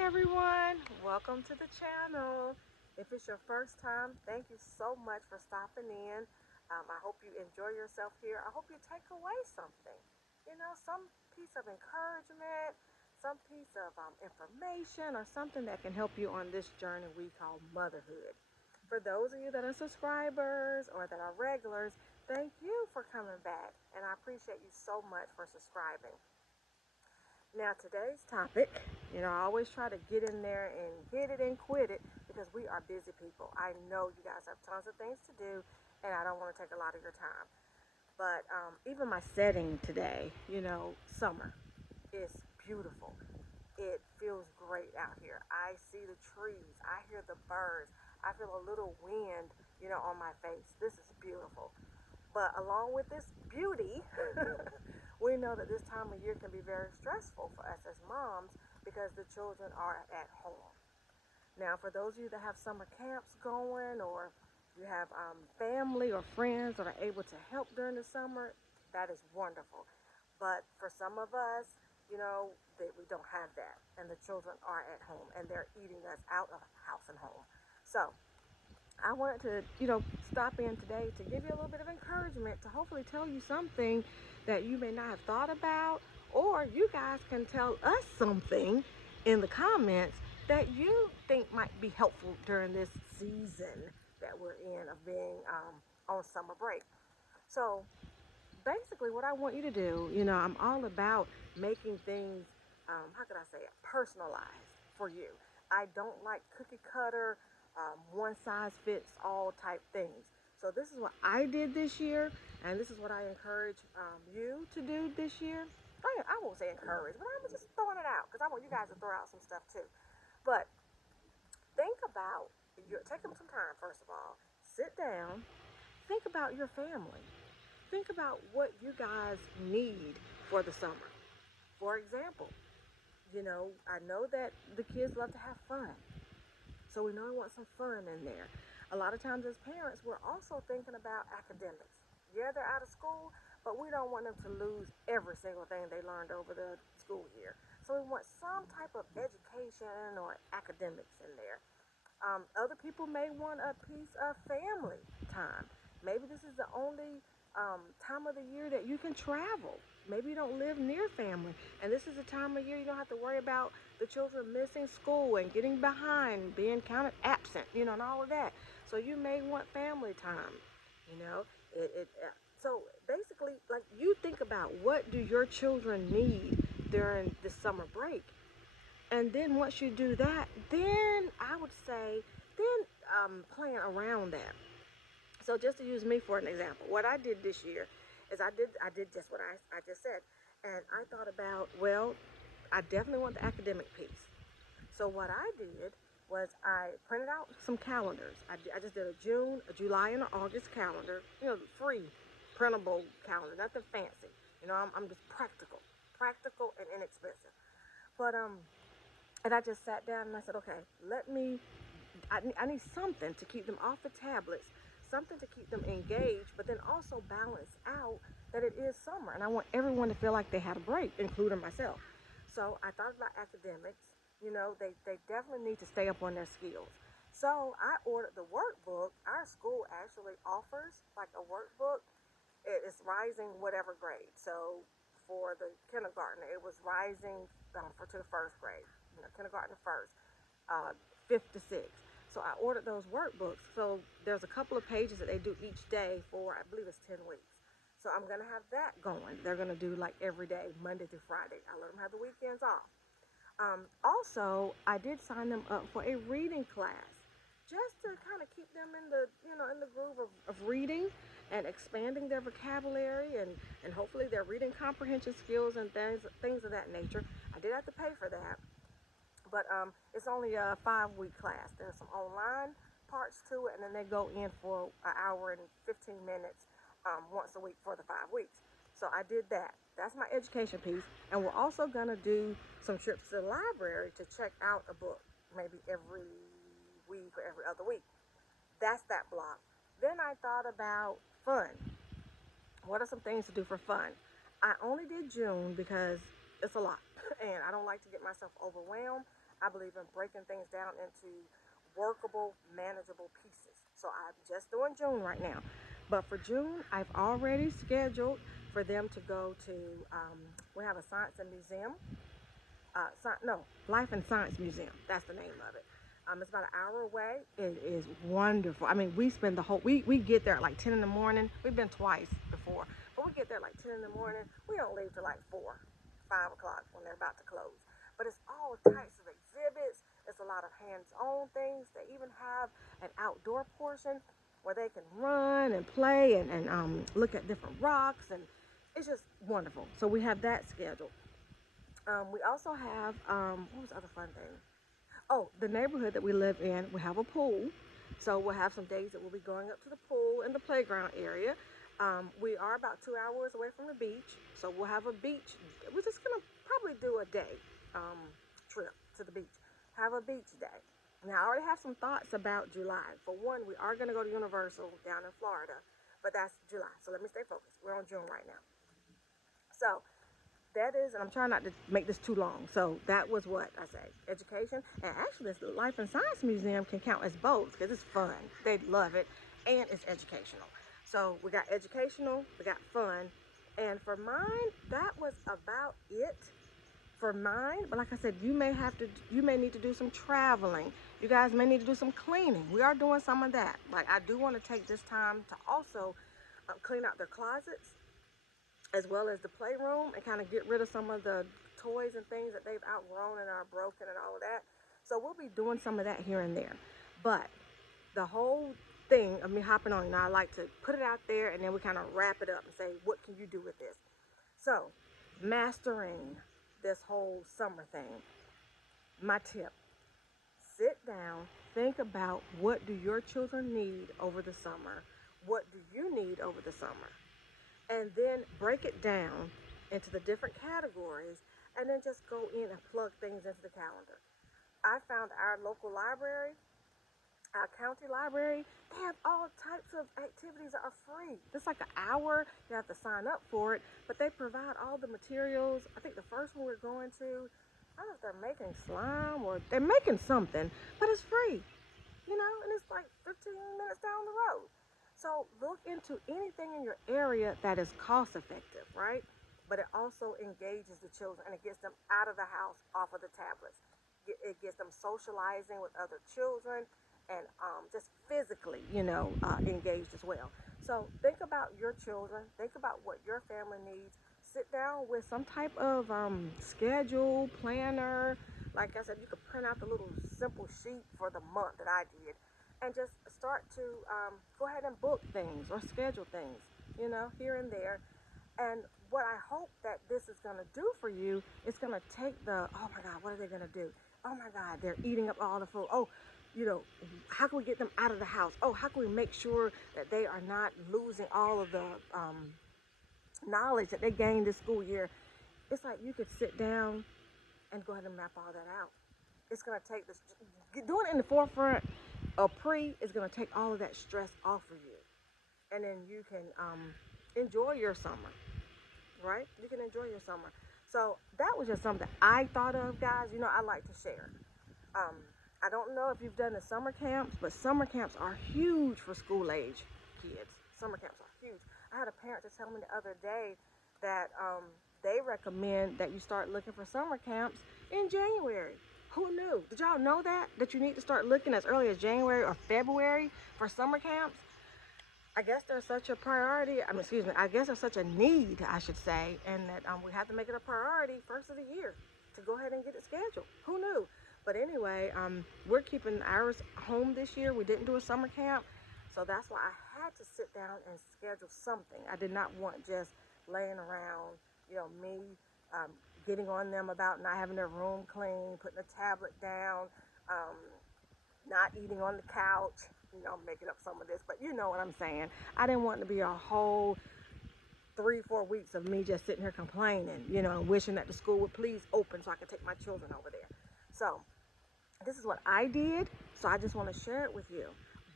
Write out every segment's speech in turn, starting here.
Hi everyone, welcome to the channel. If it's your first time, thank you so much for stopping in. I hope you enjoy yourself here. I hope you take away something, some piece of encouragement, some piece of information, or something that can help you on this journey we call motherhood. For those of you that are subscribers or that are regulars, thank you for coming back, and I appreciate you so much for subscribing. Now, today's topic, I always try to get in there and get it and quit it because we are busy people. I know you guys have tons of things to do, and I don't want to take a lot of your time. But even my setting today, summer is beautiful. It feels great out here. I see the trees, I hear the birds, I feel a little wind, on my face. This is beautiful. But along with this beauty, we know that this time of year can be very stressful for us as moms because the children are at home. Now, for those of you that have summer camps going, or you have family or friends that are able to help during the summer, that is wonderful. But for some of us, that we don't have that, and the children are at home and they're eating us out of house and home. So I wanted to, stop in today to give you a little bit of encouragement to hopefully tell you something that you may not have thought about, or you guys can tell us something in the comments that you think might be helpful during this season that we're in of being on summer break. So basically, what I want you to do, I'm all about making things, how could I say it, personalized for you. I don't like cookie cutter, one size fits all type things. So this is what I did this year, and this is what I encourage you to do this year. I won't say encourage, but I'm just throwing it out because I want you guys to throw out some stuff too. But think about take them some time first of all. Sit down, think about your family. Think about what you guys need for the summer. For example, I know that the kids love to have fun. So we know we want some fun in there. A lot of times as parents, we're also thinking about academics. Yeah, they're out of school, but we don't want them to lose every single thing they learned over the school year. So we want some type of education or academics in there. Other people may want a piece of family time. Maybe this is the only time of the year that you can travel. Maybe you don't live near family, and this is the time of year you don't have to worry about the children missing school and getting behind, being counted absent, and all of that. So you may want family time. You know, so basically, like, you think about what do your children need during the summer break, and then once you do that, then I would say, then plan around that. So just to use me for an example, what I did this year is I did just what I just said. And I thought about, well, I definitely want the academic piece. So what I did was I printed out some calendars. I just did a June, a July, and an August calendar, free printable calendar, nothing fancy. I'm just practical and inexpensive. But and I just sat down and I said, okay, I need something to keep them off the tablets, something to keep them engaged, but then also balance out that it is summer. And I want everyone to feel like they had a break, including myself. So I thought about academics. They definitely need to stay up on their skills. So I ordered the workbook. Our school actually offers like a workbook. It's rising whatever grade. So for the kindergarten, it was rising for to the first grade. Kindergarten first, uh, fifth to sixth. So I ordered those workbooks. So there's a couple of pages that they do each day for, I believe it's 10 weeks. So I'm gonna have that going. They're gonna do like every day, Monday through Friday. I let them have the weekends off. Also, I did sign them up for a reading class, just to kind of keep them in the groove of reading and expanding their vocabulary, and hopefully their reading comprehension skills and things of that nature. I did have to pay for that, but it's only a 5-week class. There's some online parts to it, and then they go in for an hour and 15 minutes once a week for the 5 weeks. So I did that. That's my education piece. And we're also going to do some trips to the library to check out a book, maybe every week or every other week. That's that block. Then I thought about fun. What are some things to do for fun? I only did June because it's a lot, and I don't like to get myself overwhelmed. I believe in breaking things down into workable, manageable pieces. So I'm just doing June right now. But for June, I've already scheduled for them to go to, we have a science and museum. No, Life and Science Museum. That's the name of it. It's about an hour away. It is wonderful. I mean, we spend the whole, we get there at like 10 in the morning. We've been twice before, but we get there like 10 in the morning. We don't leave till like 4, 5 o'clock when they're about to close. But it's all types of exhibits. It's a lot of hands-on things. They even have an outdoor portion where they can run and play and look at different rocks, and it's just wonderful. So we have that scheduled. We also have, what was the other fun thing? Oh, the neighborhood that we live in, we have a pool. So we'll have some days that we'll be going up to the pool in the playground area. We are about 2 hours away from the beach. So we'll have a beach. We're just going to probably do a day trip to the beach. Have a beach day. Now, I already have some thoughts about July. For one, we are going to go to Universal down in Florida, but that's July. So let me stay focused. We're on June right now. So that is, and I'm trying not to make this too long. So that was what I say, education. And actually, this Life and Science Museum can count as both because it's fun. They love it, and it's educational. So we got educational, we got fun, and for mine, that was about it for mine. But like I said, you may need to do some traveling. You guys may need to do some cleaning. We are doing some of that. Like, I do want to take this time to also clean out their closets as well as the playroom and kind of get rid of some of the toys and things that they've outgrown and are broken and all of that. So we'll be doing some of that here and there. But the whole thing of me hopping on, I like to put it out there and then we kind of wrap it up and say, what can you do with this? So, mastering this whole summer thing, my tip, sit down, think about what do your children need over the summer? What do you need over the summer? And then break it down into the different categories and then just go in and plug things into the calendar. I found our local library, our county library, they have all types of activities that are free. It's like an hour, you have to sign up for it, but they provide all the materials. I think the first one we're going to, I don't know if they're making slime or they're making something, but it's free, and it's like 15 minutes down the road. So look into anything in your area that is cost effective, right? But it also engages the children and it gets them out of the house, off of the tablets. It gets them socializing with other children and just physically, engaged as well. So think about your children. Think about what your family needs. Sit down with some type of schedule, planner. Like I said, you could print out the little simple sheet for the month that I did and just start to go ahead and book things or schedule things, here and there. And what I hope that this is going to do for you is going to take oh my God, what are they going to do? Oh my God, they're eating up all the food. Oh, how can we get them out of the house? Oh, how can we make sure that they are not losing all of the knowledge that they gained this school year? It's like you could sit down and go ahead and map all that out. It's going to take this, doing it in the forefront or pre is going to take all of that stress off of you. And then you can enjoy your summer, right? You can enjoy your summer. So that was just something I thought of, guys. I like to share. I don't know if you've done the summer camps, but summer camps are huge for school age kids. Summer camps are huge. I had a parent to tell me the other day that they recommend that you start looking for summer camps in January. Who knew? Did y'all know that you need to start looking as early as January or February for summer camps? I guess there's such a priority. I guess there's such a need, I should say, and that we have to make it a priority first of the year to go ahead and get it scheduled. Who knew? But anyway, we're keeping ours home this year. We didn't do a summer camp, so that's why I had to sit down and schedule something. I did not want just laying around, me getting on them about not having their room clean, putting the tablet down, not eating on the couch, making up some of this, but you know what I'm saying. I didn't want it to be a whole 3-4 weeks of me just sitting here complaining, wishing that the school would please open so I could take my children over there. So this is what I did, so I just want to share it with you.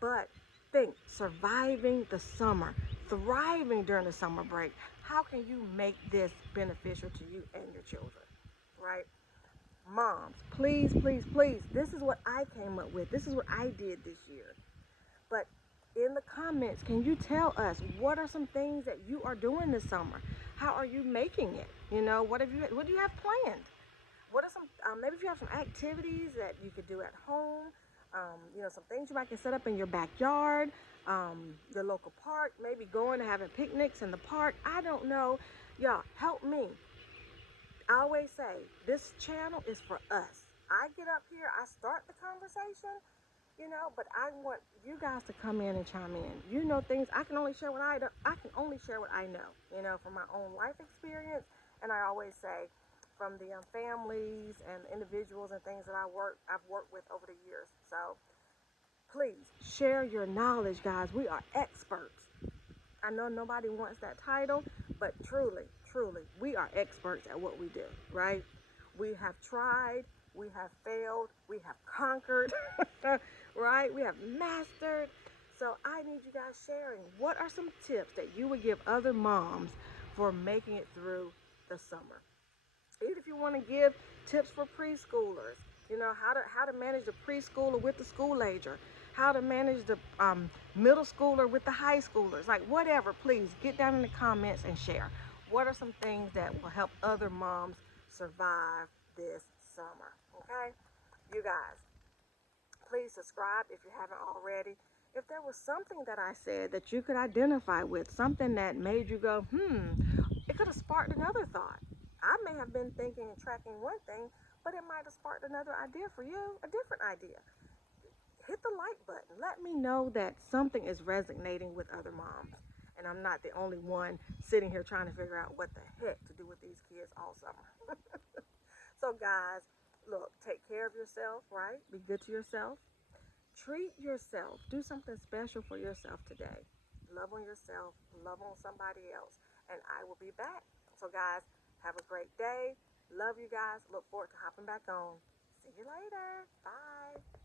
But think, surviving the summer, thriving during the summer break. How can you make this beneficial to you and your children, right? Moms, please, please, please. This is what I came up with. This is what I did this year. But in the comments, can you tell us what are some things that you are doing this summer? How are you making it? You know, what do you have planned? What are some maybe if you have some activities that you could do at home, you know, some things you might can set up in your backyard, your local park, maybe going and having picnics in the park. I don't know. Y'all, help me. I always say this channel is for us. I get up here, I start the conversation, you know, but I want you guys to come in and chime in. You know things. I can only share what I do. I can only share what I know, you know, from my own life experience. And I always say from the families and individuals and things that I've worked with over the years. So please share your knowledge, guys. We are experts. I know nobody wants that title, but truly, truly, we are experts at what we do, right? We have tried, we have failed, we have conquered, right? We have mastered. So I need you guys sharing. What are some tips that you would give other moms for making it through the summer? Even if you want to give tips for preschoolers, you know, how to manage the preschooler with the school ager, how to manage the middle schooler with the high schoolers, like whatever, please get down in the comments and share. What are some things that will help other moms survive this summer? Okay, you guys, please subscribe if you haven't already. If there was something that I said that you could identify with, something that made you go, it could have sparked another thought. I may have been thinking and tracking one thing, but it might have sparked another idea for you, a different idea. Hit the like button. Let me know that something is resonating with other moms. And I'm not the only one sitting here trying to figure out what the heck to do with these kids all summer. So, guys, look, take care of yourself, right? Be good to yourself. Treat yourself. Do something special for yourself today. Love on yourself. Love on somebody else. And I will be back. So, guys, have a great day. Love you guys. Look forward to hopping back on. See you later. Bye.